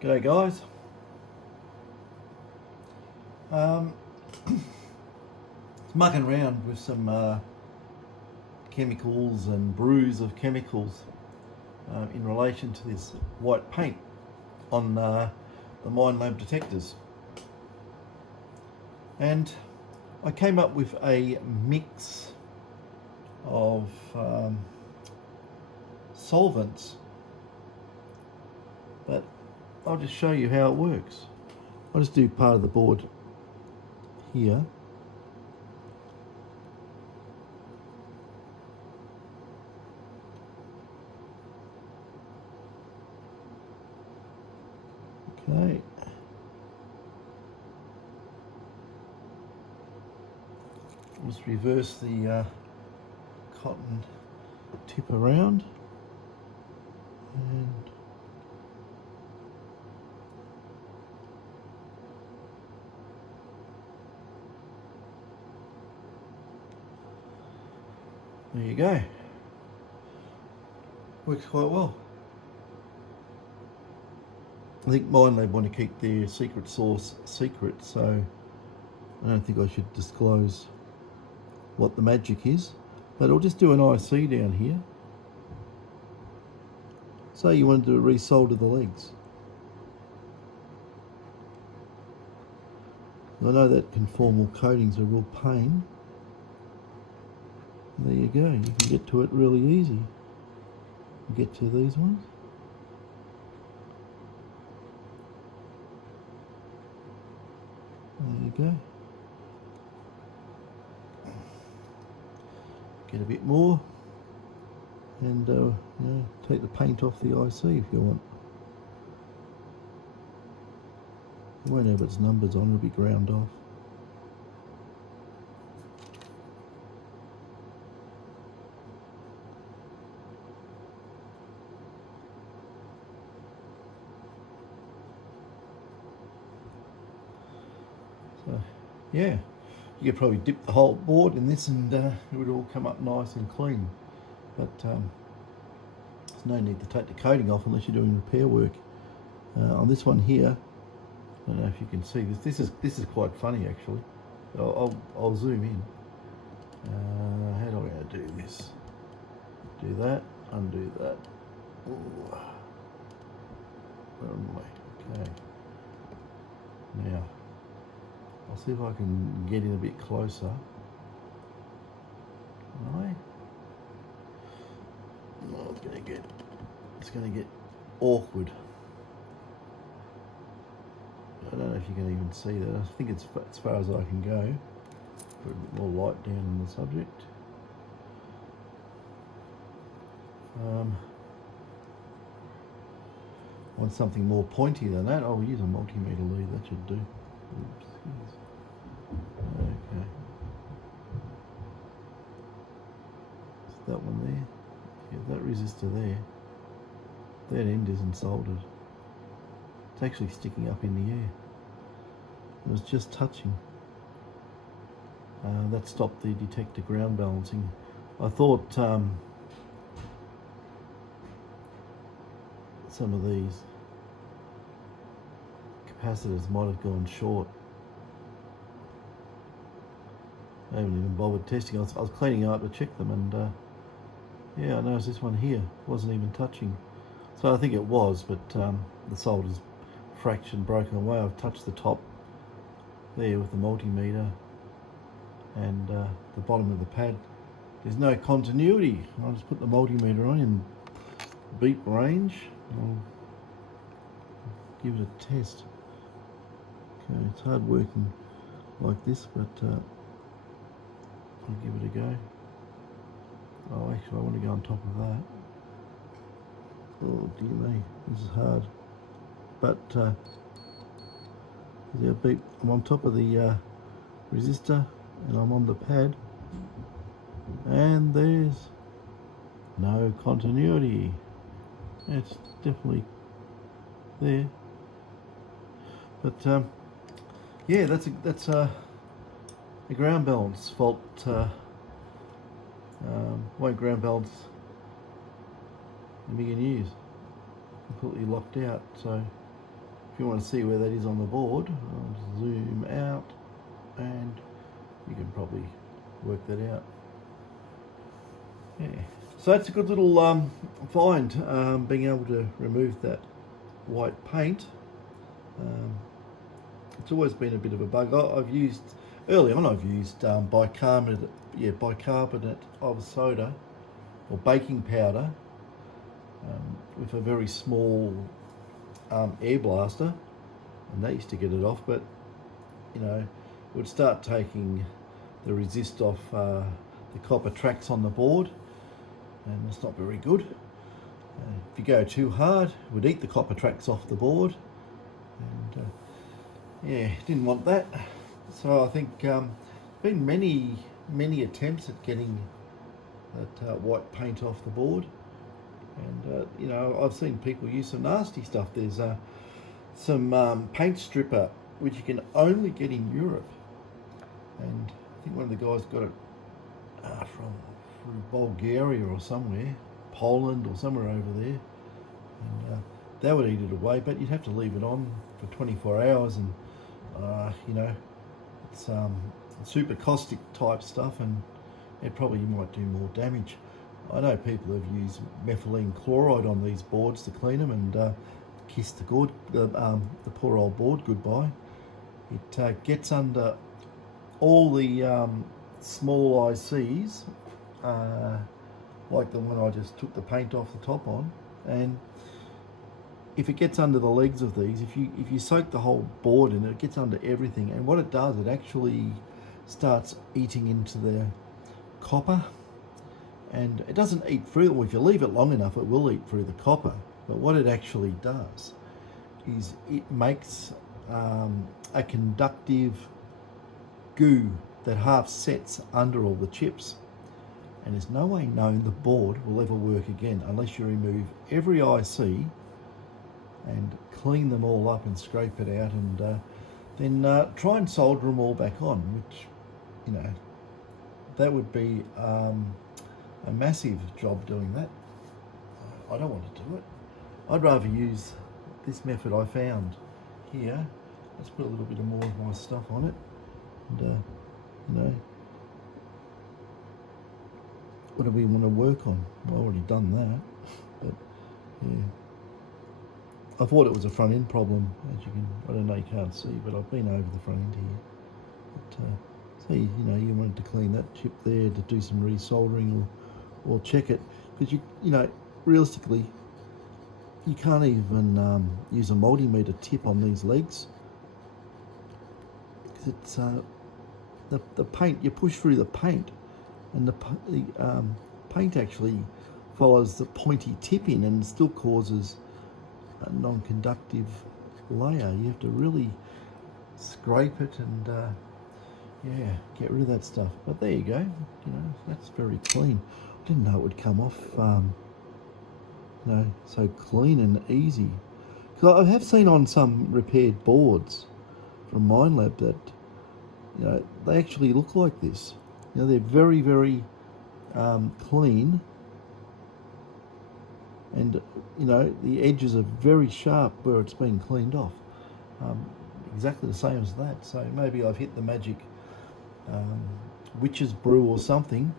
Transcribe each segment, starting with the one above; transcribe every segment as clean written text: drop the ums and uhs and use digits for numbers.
G'day guys. Mucking around with some chemicals and brews of chemicals in relation to this white paint on the Minelab detectors. And I came up with a mix of solvents, but I'll just show you how it works. I'll just do part of the board here. Okay. Just reverse the cotton tip around, and there you go. Works quite well. I think Minelab want to keep their secret sauce secret, so I don't think I should disclose what the magic is, but I'll just do an IC down here. Say you wanted to resolder the legs. I know that conformal coating's a real pain. There you go, you can get to it really easy. Get to these ones. There you go. Get a bit more, and take the paint off the IC if you want. It won't have its numbers on, it'll be ground off. So, yeah, you could probably dip the whole board in this and it would all come up nice and clean. But there's no need to take the coating off unless you're doing repair work. On this one here, I don't know if you can see this. This is quite funny actually. I'll zoom in. How do I do this? Do that, undo that. Ooh. Where am I? Okay. Now, I'll see if I can get in a bit closer. Right. Oh, it's gonna get awkward. I don't know if you can even see that. I think it's as far as I can go. Put a bit more light down on the subject. Want something more pointy than that? I'll use a multimeter lead, that should do. Oops. Okay. Is that one there? Yeah, that resistor there. That end isn't soldered. It's actually sticking up in the air. It was just touching. That stopped the detector ground balancing. I thought some of these capacitors might have gone short. I haven't even bothered testing. I was cleaning out to check them, and yeah, I noticed this one here wasn't even touching. So I think it was, but the solder's fractured, broken away. I've touched the top there with the multimeter, and the bottom of the pad. There's no continuity. I'll just put the multimeter on in beep range. I'll give it a test. Okay, it's hard working like this, but I'll give it a go. Oh, actually, I want to go on top of that. Oh dear me, this is hard. But there's a beep. I'm on top of the resistor, and I'm on the pad, and there's no continuity. It's definitely there. But yeah, that's a ground balance fault. Won't ground balance a million years. Completely locked out. So if you want to see where that is on the board, I'll zoom out and you can probably work that out. Yeah, so that's a good little find, being able to remove that white paint. It's always been a bit of a bug. Early on I've used bicarbonate of soda or baking powder with a very small air blaster, and that used to get it off, but you know, it would start taking the resist off the copper tracks on the board, and it's not very good. If you go too hard, it would eat the copper tracks off the board, and yeah, didn't want that. So I think been many attempts at getting that white paint off the board, and you know, I've seen people use some nasty stuff. There's some paint stripper which you can only get in Europe, and I think one of the guys got it from Bulgaria or somewhere, Poland or somewhere over there, and that would eat it away, but you'd have to leave it on for 24 hours, and you know, it's super caustic type stuff, and it probably might do more damage. I know people have used methylene chloride on these boards to clean them, and kissed the poor old board goodbye. It gets under all the small ICs, like the one I just took the paint off the top on, and if it gets under the legs of these, if you soak the whole board in it, it gets under everything, and what it does, it actually starts eating into the copper, and it doesn't eat through. Well, if you leave it long enough, it will eat through the copper, but what it actually does is it makes a conductive goo that half sets under all the chips, and there's no way known the board will ever work again unless you remove every IC and clean them all up and scrape it out, and then try and solder them all back on, which, you know, that would be a massive job doing that. I don't want to do it. I'd rather use this method I found here. Let's put a little bit more of my stuff on it, and you know, what do we want to work on? I've already done that, but yeah. I thought it was a front end problem, as you can, I don't know, you can't see, but I've been over the front end here. But, so you know, you wanted to clean that chip there to do some resoldering or check it, because you know, realistically, you can't even use a multimeter tip on these legs, because it's the paint, you push through the paint, and the paint actually follows the pointy tip in and still causes a non-conductive layer. You have to really scrape it and yeah, get rid of that stuff. But there you go, you know, that's very clean. I didn't know it would come off you know, so clean and easy. Because I have seen on some repaired boards from Minelab that, you know, they actually look like this. You know, they're very, very clean, and you know, the edges are very sharp where it's been cleaned off. Exactly the same as that. So maybe I've hit the magic witch's brew or something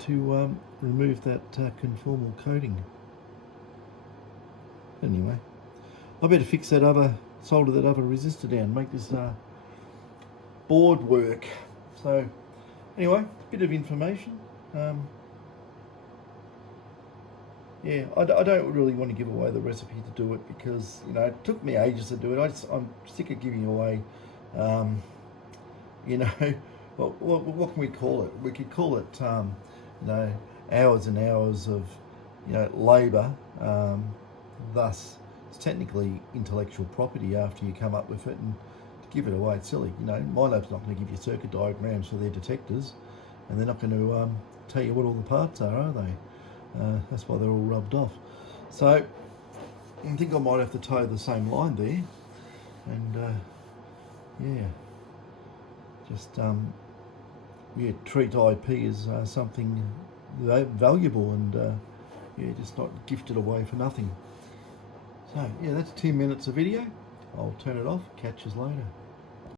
to remove that conformal coating. Anyway, I better fix that solder that other resistor down, make this board work. So anyway, bit of information. Yeah, I don't really want to give away the recipe to do it, because, you know, it took me ages to do it. I'm sick of giving away, you know, what can we call it? We could call it, you know, hours and hours of, you know, labour. Thus, it's technically intellectual property after you come up with it, and to give it away, it's silly. You know, Minelab's not going to give you circuit diagrams for their detectors, and they're not going to tell you what all the parts are they? That's why they're all rubbed off. So I think I might have to toe the same line there, and yeah, just yeah, treat IP as something valuable, and yeah, just not gift it away for nothing. So yeah, that's 10 minutes of video. I'll turn it off, catch us later.